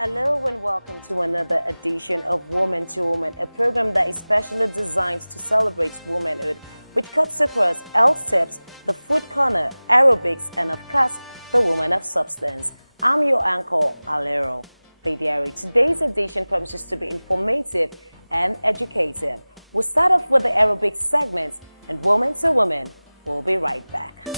Hello and welcome to another edition of Woman to Woman, a program that is specially designed to celebrate womanhood, which cuts across health tips, the food corner, aerobics, and of course, the woman of substance. I'm your anchor, Alero. Dediare. Today's edition promises to be informative and educative. We'll start off with the aerobics segments, and Woman to Woman, we'll be right back.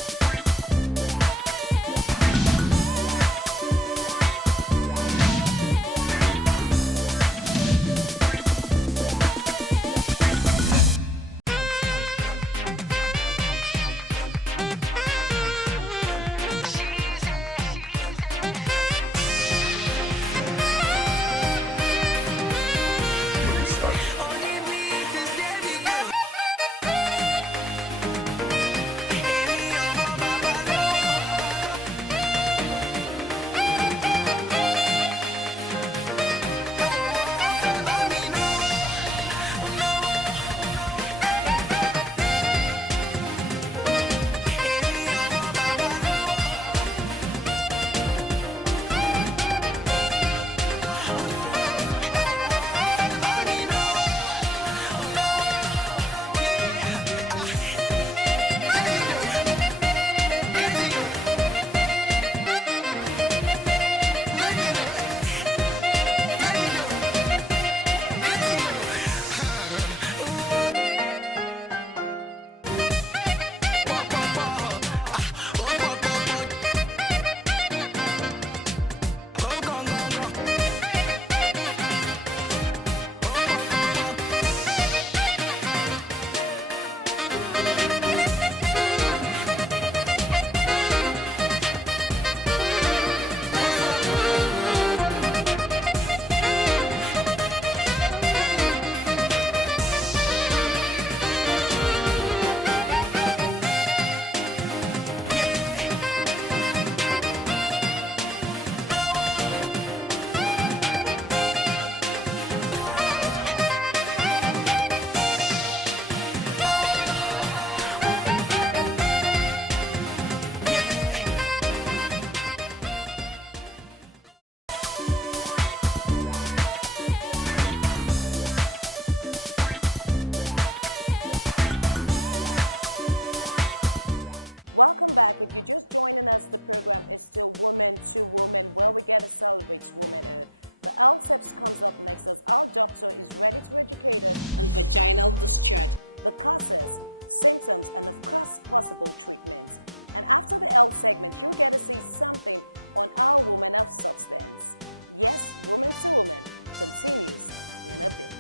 Welcome back. If you're just joining us, the program is still Woman to Woman, where we get to celebrate womanhood. The health tips comes up next as our doctor is ready to educate us on vaginal discharge, the causes, symptoms, and of course, possible treatments. And after the health segment, you'll get to see something on our woman of substance. Yes, Woman to Woman continues in a bit.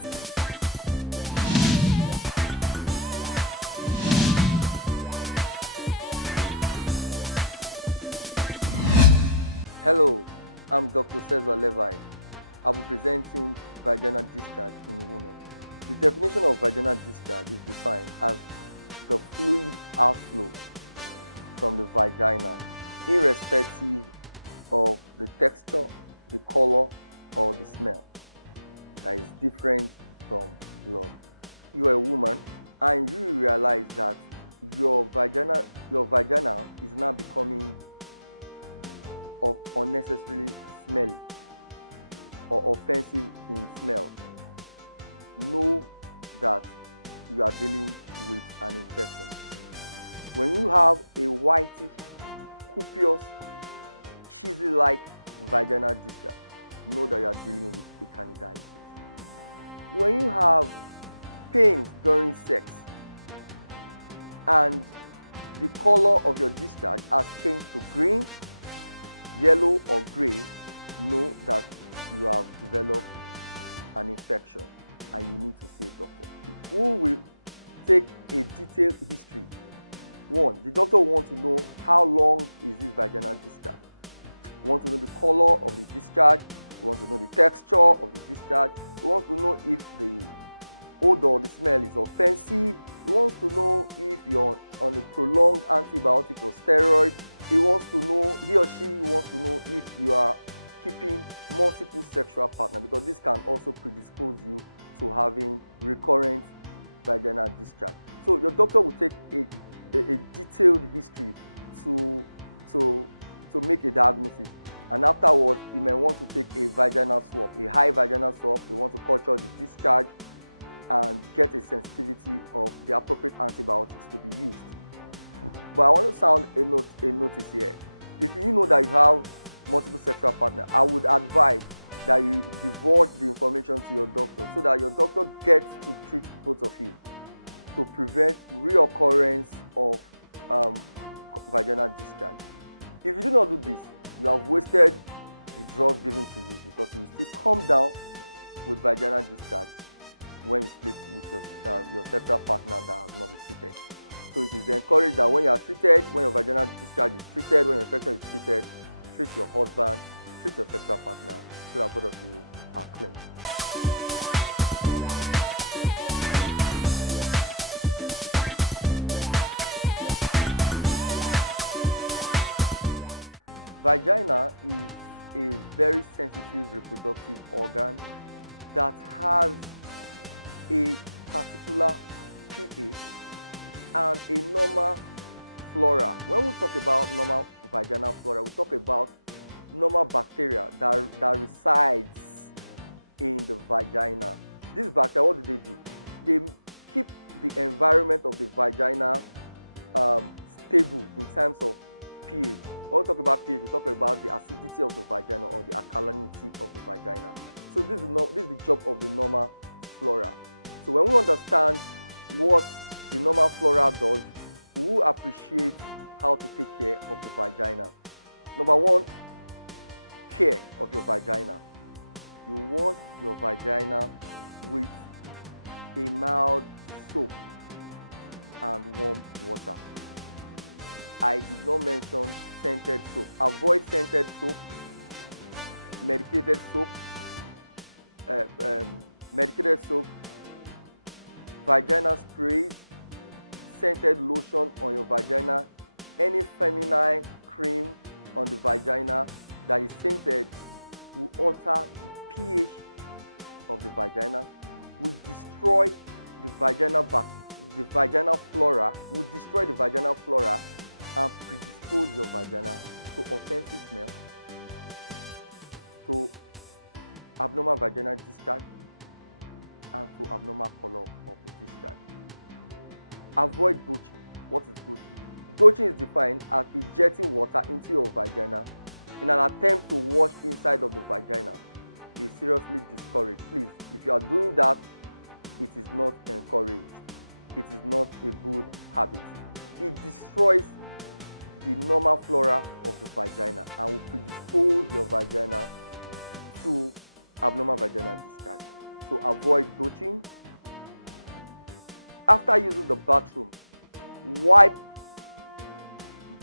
Hello, I'm Dr. Cesar Levi. I'll be presenting vaginal discharge in women. The definition of vaginal discharge is defined as the fluid outflow from the vagina, irrespective of the texture, the color, or the smell, that is different from blood. You are a woman and you realize that your vagina is now becoming of unnecessarily smelly or offensive in smell. Know that you are dealing with an infection. When you have a whitish, copious, cheesy-like vaginal discharge, know that you are dealing with a candidiasis. When you have pain during sex and the color of your discharge has changed to green, yellow or gray, know that you have developed an infection and you need to see a doctor, who will take a detailed history. One, the doctor will want to know how long is this vaginal discharge. We want to know the color of the discharge. We want to know the texture of the discharge. We want to know if the odor or the smell is offensive. We want to know if you're on a prolonged antibiotic or steroid. He or she wants to know if you are keeping multiple sexual partners, because this can also predispose you to having recurrent vaginal discharge. So your doctor will take a detailed history to make a diagnosis. And afterwards, you may want to take a vaginal swab, a high vaginal swab. You want to culture the discharge and get a sensitivity of the appropriate antibiotics to be used. But I want to sound a notice here. If you know that you have multiple sexual partners, I would advise that you divulge the information to your doctor so that your doctor gets to treat both of you to prevent reoccurrence of vaginal discharge. If you do not do this, you have wasted the drug given to you, because you will still come down with vaginal discharge when you sleep with your sexual partner that has not been treated. So it is encouraged that when you are treated, when your vaginal discharge is treated, when your infection is treated, treat your husband, treat your sexual partner, so that both of you are clean. Vagina is a very sensitive reproductive organ that has a particular pH and a normal flora. When we talk about normal vaginal flora, we talk about normal bacteria that resides in the vagina. These bacteria, what do? They keep the environment of the vagina stable in terms of pH. When we talk about pH, we talk about the acidity of the vagina or the alkalinity of the vagina. So this is the job of the normal flora. So when we understand what the normal flora does, we will appreciate how to take care of the vagina. Number one, care of your vagina. You wash your vagina with a mild soap and warm water. I did not mention scented soap. Avoid scented soap, medicated soap, vaginal sprays, scented lotion on your vagina, any feminine cream on the vagina that is scented will alter the pH of the vagina, will destroy the vaginal flora, and predispose your vagina to offensive smell, to abnormal vaginal discharge, and to abnormal color of the discharge. Avoid douching. What is douching? Douching is defined as injecting water into your vagina in an attempt to wash inside of the vagina. It's seriously discouraged. Please, if you are doing that, it is not encouraged. It is not a good habit. It destroys the normal flora of the vagina and will predispose your vagina to abnormal vaginal discharge. So avoid douching. After using the bathroom, wipe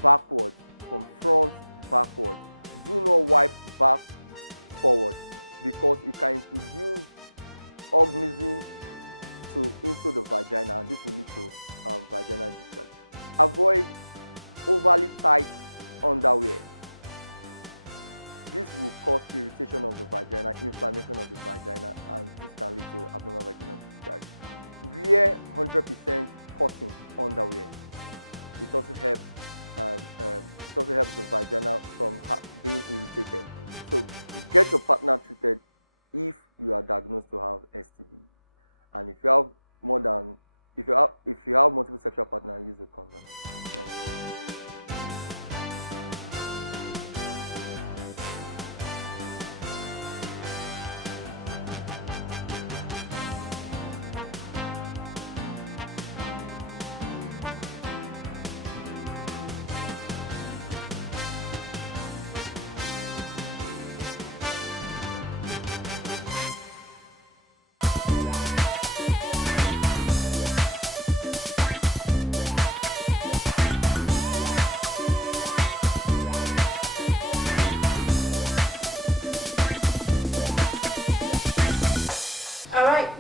backwards, from front backwards. Do not wipe back forward, because it can introduce organisms into the vagina, and this will lead to vaginal discharge. Avoid overly tight underwear. This will cause irritation of the vagina, inflammation of the vagina, and this can lead to abnormal vaginal discharge. Wear 100% cotton underwear. It also helps the vagina from being irritated. So get your partner treated if you are diagnosed to have STD. And if you have multiple sexual partners, use a condom. Thank you.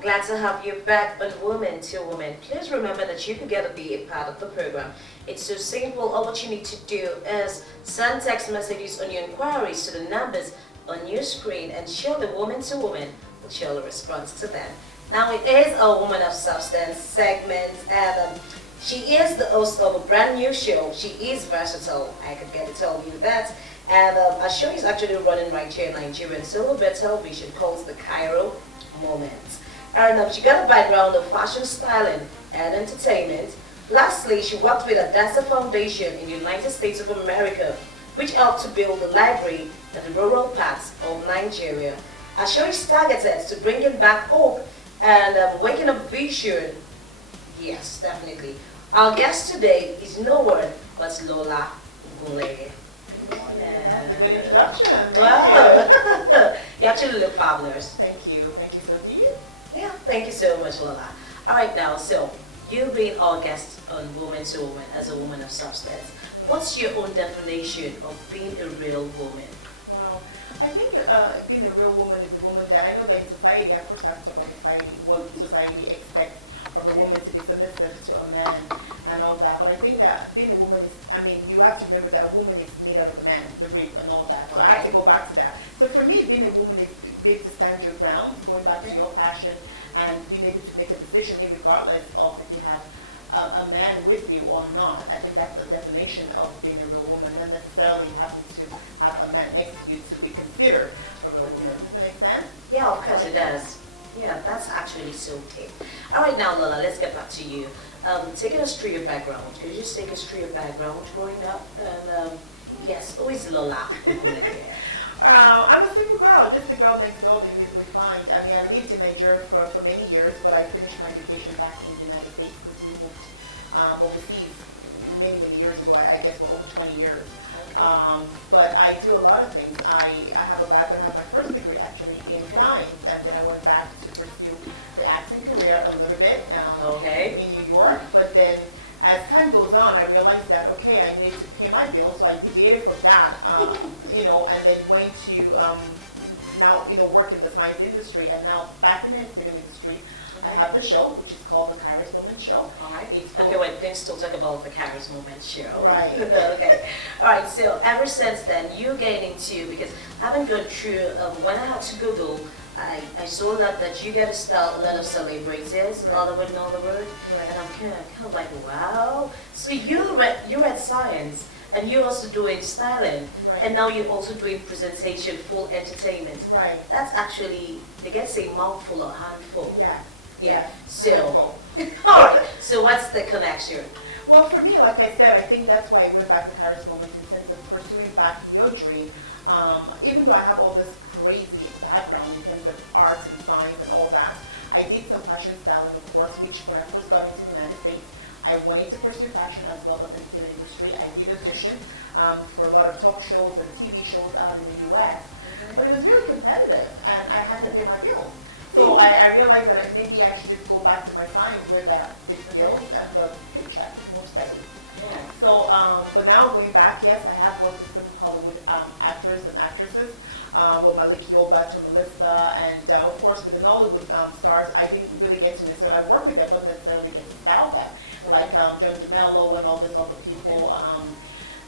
Glad to have you back on Woman to Woman. Please remember that you can get to be a part of the program. It's so simple. All what you need to do is send text messages on your inquiries to the numbers on your screen and share the Woman to Woman will share the response to them. Now it is a Woman of Substance segment, and She is the host of a brand new show. She is versatile. I can get to tell you that. And our show is actually running right here in Nigeria and Silver Television, calls the Cairo Moment. And she got a background of fashion styling and entertainment. Lastly, she worked with a Dancer Foundation in the United States of America, which helped to build the library in the rural parts of Nigeria. Our show is targeted to bringing back hope and waking up vision. Yes, definitely. Our guest today is no one but Lola Ogunleye. Thank you. That was a good introduction. Thank you. You actually look fabulous. Thank you. Thank you. So do you? Yeah, thank you so much, Lola. All right, now, so you've been our guest on Woman to Woman as a woman of substance. What's your own definition of being a real woman? Wow. I think being a real woman is a woman that I know that in society, I first have to talk about society, what society expects of a woman to be submissive to a man and all that. But I think that being a woman is, I mean, you have to remember that a woman is made out of a man, the rib and all that. So I have to go back to that. So for me, being a woman is being able to stand your ground, going back to your passion and being able to make a decision regardless of if you have a man with you or not. I think that's a definition of being a real woman, not necessarily having to have a man next to you to be considered a real woman. Does that make sense? Yeah, of course it does. Yeah, that's actually so okay. All right, now Lola, let's get back to you. Taking us through your background. Could you just take us through your background growing up? And yes, who is Lola? I'm a simple girl, just the girl next door that you usually find. I mean, I lived in Nigeria for many years, but I finished my education back in the United States because we moved overseas many years ago. I guess over 20 years. But I do a lot of things. I have a background. I have my first degree actually in science, and then I went back to pursue the acting career a little bit in New York. But then as time goes on, I realized that, okay, I needed to pay my bills, so I deviated from that, and then went to now, work in the science industry, and now back in the entertainment industry. I have the show, which is called the Kairos Woman Show. All right. It's both. Okay, wait, let's still talk about the Kairos Woman Show. Right. Okay. All right. So ever since then, you getting into, because I haven't gone through. When I had to Google, I saw that you get to start a lot of celebrities, Hollywood. Right. And I'm kind of like, wow. So you read science. And you're also doing styling, right? And now you're also doing presentation, full entertainment, right? That's actually, they get to say mouthful or handful. Yes, yes, so, a handful. All right. So what's the connection? Well, for me, like I said, I think that's why I went back to Kairos Moment in terms of pursuing back your dream. Even though I have all this crazy background in terms of arts and science and all that, I did some fashion styling, of course, which when I first got into the United States, I wanted to pursue fashion as well as entertainment industry. I did audition for a lot of talk shows and TV shows out in the US, but it was really competitive and I had to pay my bills. So I realized that maybe I should just go back to my science where the bills and the paycheck is more steady. Yeah. So, but now going back, yes, I have worked with some Hollywood actors and actresses, with Malik Yoba, Tom Melissa, and of course with the Nollywood stars, I didn't really get to necessarily work with them, but necessarily get to style them, like John DeMello and all these other people.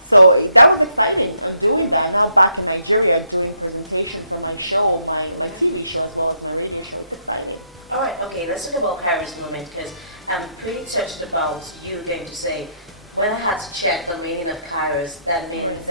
So that was exciting. I'm doing that now back in Nigeria, doing presentation for my show, my TV show as well as my radio show. It's exciting. All right. Okay. Let's talk about Kairos Moment, because I'm pretty touched about you going to say, when I had to check the meaning of Kairos, that means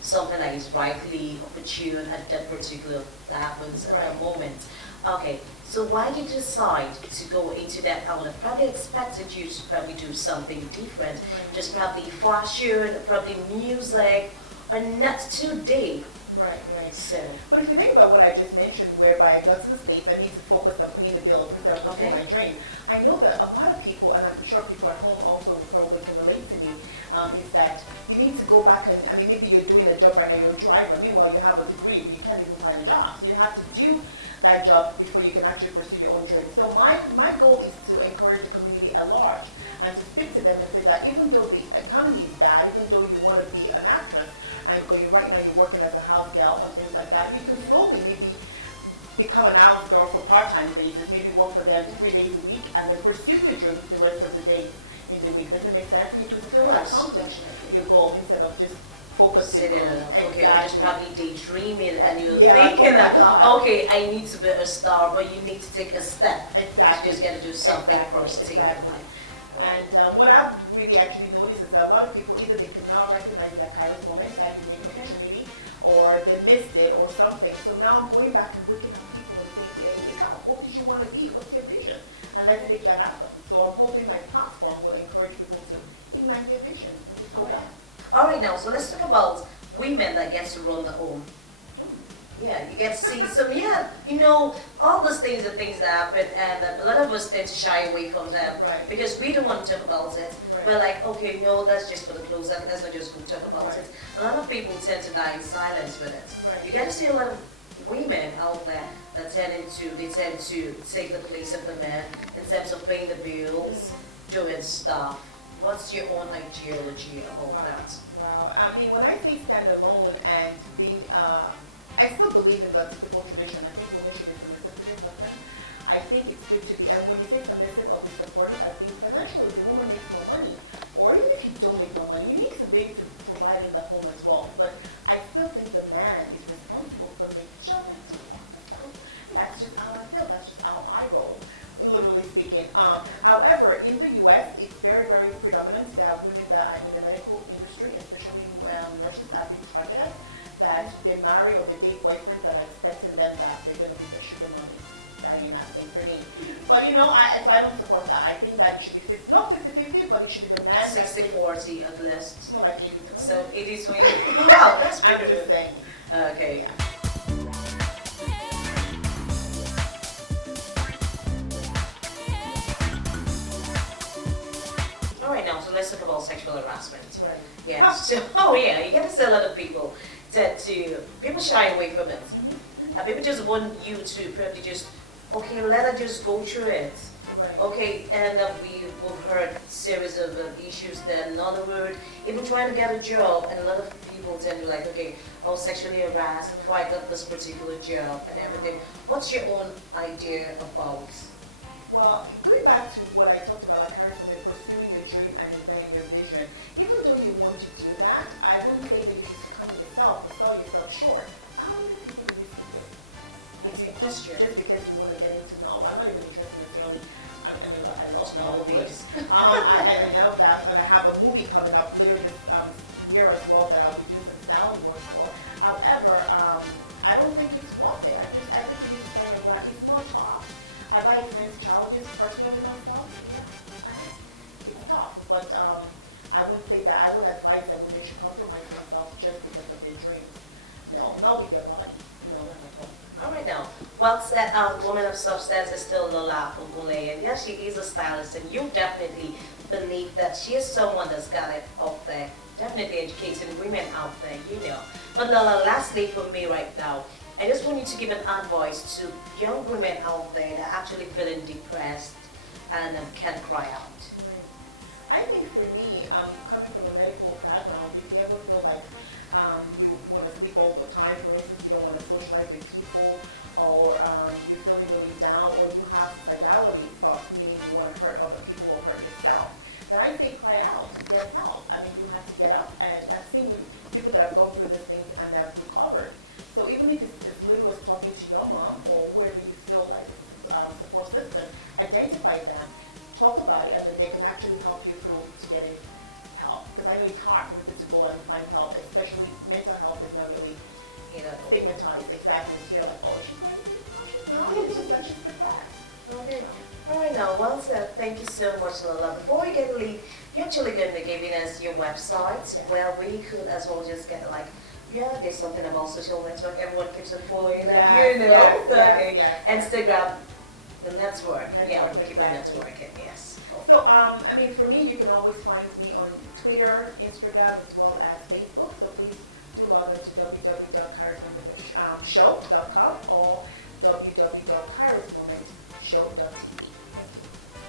something that is rightly opportune at that particular that happens at the moment. Okay, so why did you decide to go into that? I would have probably expected you to probably do something different, just probably fashion, probably music, or not too deep. Right. So. But if you think about what I just mentioned, whereby I got to the States, I need to focus on paying the bills instead of pursuing my dream. I know that a lot of people, and I'm sure people at home also will probably can relate to me, is that you need to go back and, I mean, maybe you're doing a job right now, you're a driver, meanwhile you have a degree, but you can't even find a job. So you have to do that job before you can actually pursue your own dream. So my goal is to encourage the community at large and to speak to them and say that even though the economy is bad, even though you want to be an actress, and but right now you're working as a house girl and things like that, you can slowly maybe become an house girl for part-time basis, maybe work for them 3 days a week and then pursue your dream the rest of the days in the week. Does it make sense? And you can still accomplish your goal instead of just focusing on exactly. Just probably daydreaming and you're like, oh my God. Okay, I need to be a star, but you need to take a step. Exactly. You just gotta do something Exactly. And what I've really actually noticed is that a lot of people, either they cannot recognize that Kairos moment, that unique opportunity, or they missed it or something. So now going back and waking up people and saying, hey, wake up, what did you want to be? What's your vision? And let's make that happen. So I'm hoping my platform will encourage people to ignite their vision and just go back. All right, now, so let's talk about women that get to run their home. Yeah, you get to see some, all those things are things that happen, and a lot of us tend to shy away from them. Right. Because we don't want to talk about it. Right. We're like, okay, no, that's just for the close up, let's not just go talk about Right. it. A lot of people tend to die in silence with it. Right. You get to see a lot of women out there that tend to take the place of the men in terms of paying the bills, doing stuff. What's your own ideology about that? Wow. I mean, when I say stand alone and being, I still believe in the typical tradition. I think women should be submissive to their husband. I think it's good to be, and when you say submissive or be supportive, I think financially the woman makes more money, or even if you don't make more money, you need to be able to provide in the home as well. But I still think the man is responsible for majority of the stuff. That's just how I feel. That's just how I roll, literally speaking. However, in the U.S., it's very, very predominant that women that are in the medical industry, especially nurses, are being targeted, that they marry or they date boyfriends that are expecting them that they're going to be their sugar mommy. That ain't happening for me. But so I don't support that. I think that it should be not 50-50, but it should be the man that takes 60-40 at least. more like 80-20. So 80-20. Wow, that's I'm pretty just good. saying. Okay. Yeah. All right, now, so let's talk about sexual harassment. Right. Yeah. So, you get to see a lot of people people shy away from it. And people just want you to probably just, okay, let her just go through it. Right. Okay, and we've heard series of issues that another word, even trying to get a job, and a lot of people tend to like, okay, I was sexually harassed before I got this particular job and everything. What's your own idea about? Well, going back to what I talked about Kairos moment, pursuing your dream and igniting your vision, even though you want to do that, I wouldn't say that you should succumb to yourself or sell yourself short. How many people will you sleep with? If you just because you want to get into I'm not even interested necessarily. I mean, I love Nollywood. I know that, and I have a movie coming up later this year as well that I'll be doing some styling work for. However, I don't think it's worth it. I think you need to stand your ground. It's more tough. Have I experienced challenges personally myself? Yeah, I have. It's tough, but I wouldn't say that. I wouldn't advise that women should compromise themselves just because of their dreams. No, not with their body. No. All right now, well said. Woman of substance is still Lola Ogunleye, and yes, she is a stylist, and you definitely believe that she is someone that's got it out there, definitely educating women out there, But Lola, lastly for me right now, I just want you to give an advice to young women out there that are actually feeling depressed and can't cry out. Right. I think for me, coming from a medical background, if you ever feel like you want to sleep all the time, for instance, you don't want to socialize with people, or you're feeling really down, or you have suicidality thoughts, meaning you want to hurt other people or hurt yourself, then I say cry out and get help. I mean, you have to get up, and I've seen with people that have gone through these things and have recovered. So even if it's as little as talking to your mom or whoever you feel like it's a support system, identify them, talk about it, and then they can actually help you through to getting help. Because I know it's hard for people to go and find help, especially mental health is not really stigmatized. Exactly. So you're like, oh, is she crazy? No, she's not. It's just that she's depressed. Okay. So. All right now, well said. Thank you so much, Lola. Before we get to leave, you're actually going to be giving us your website where we could as well just get there's something about social network. Everyone keeps on following them. Yes. Instagram, the network. Network, exactly. Yes. So, I mean, for me, you can always find me on Twitter, Instagram, as well as Facebook. So please do log on to www.kairosmomentshow.com or www.kairosmomentshow.tv. Thank you.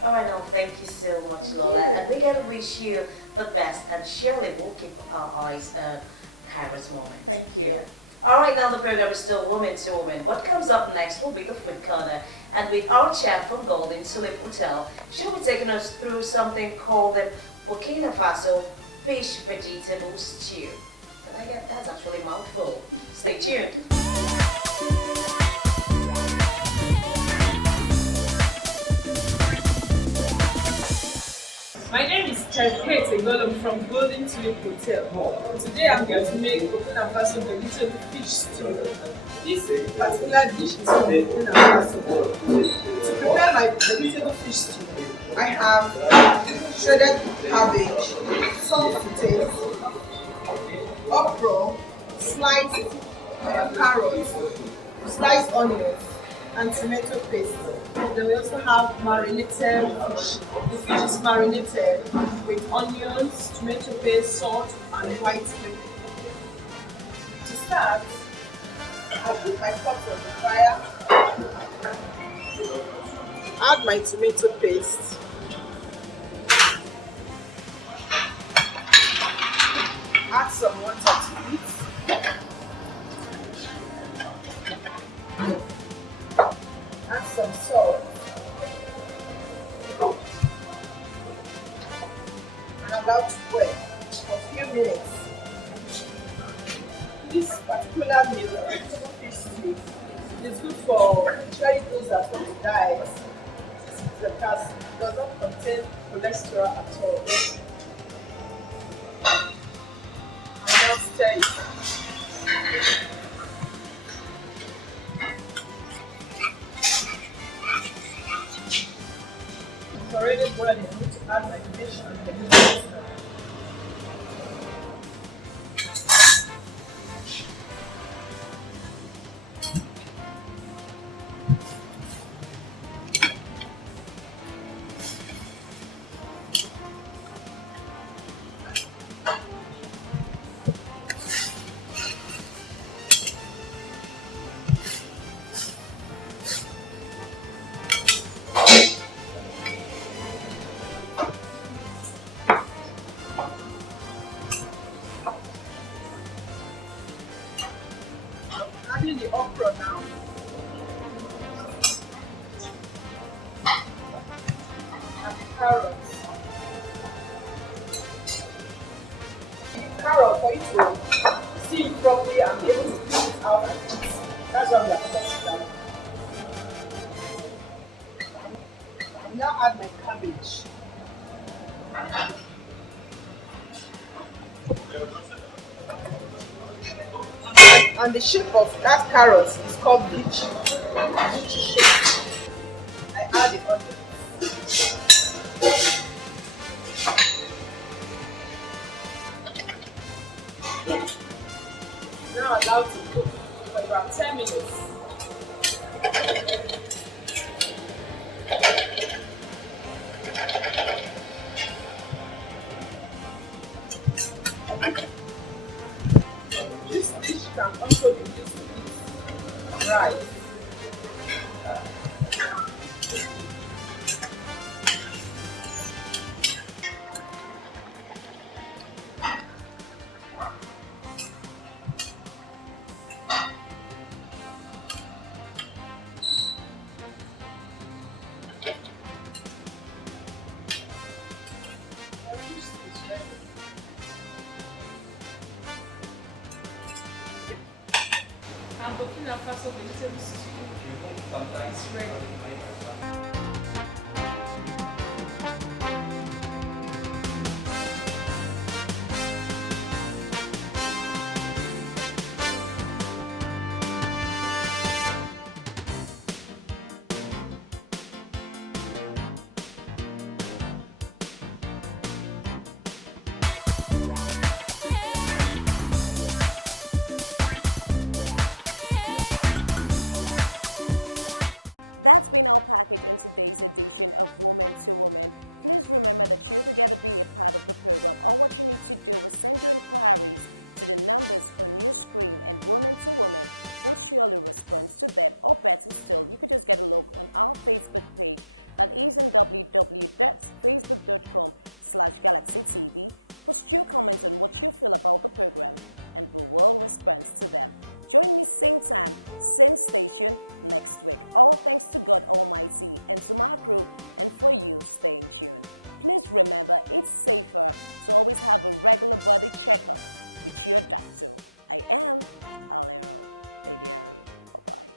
All right, now, thank you so much, Lola. And we're going to wish you the best, and surely we'll keep our eyes on Kairos moment. Thank you. All right, now the program is still Woman to Woman. What comes up next will be the Food Corner. And with our chef from Golden Tulip Hotel, she'll be taking us through something called the Burkina Faso fish vegetable stew. That's actually a mouthful. Stay tuned. My name is Lola from Golden Tulip Hotel. Today I'm going to make Burkina Faso vegetable fish stew. This particular dish is from Burkina Faso. To prepare my vegetable fish stew, I have shredded cabbage, salt to taste, okra, sliced carrots, sliced onions, and tomato paste. Then we also have marinated fish. The fish is marinated with onions, tomato paste, salt, and white pepper. To start, I'll put my pot on the fire, add my tomato paste, add some water to it, add some salt, and allow to boil for a few minutes. This particular meal, fish stew, is good for especially those that want to diet because it does not contain cholesterol at all. And now stir it. It's already boiling. I need to add my fish and the adding the okra now. And the carrots. Carrot for it to see it properly and be able to peel it out and eat. That's what we are focusing on. I now add my cabbage. And the shape of that carrot is called beach shape. I add the onions. Now allow to cook for about 10 minutes. This dish can also be used to eat rice. And Burkina Faso vegetable stew is ready. That's been our package in today's edition of Woman to Woman. Please remember that you could get be a part of the program. All what you need to do is send your inquiries to the numbers on your screen, and Woman to Woman will surely respond to them. Or better still, you could just get a look on our Facebook page, that is on www.facebook.com/GalaxyTV. Post your comments on what you feel about the program, and we will respond to them. Join me same time, same station next week. All thanks to God Almighty and to my crew, and for you staying tuned. Please remember, it's safer to always have a regular body checkup with your doctor. I am Alero. Dediare. Bye-bye.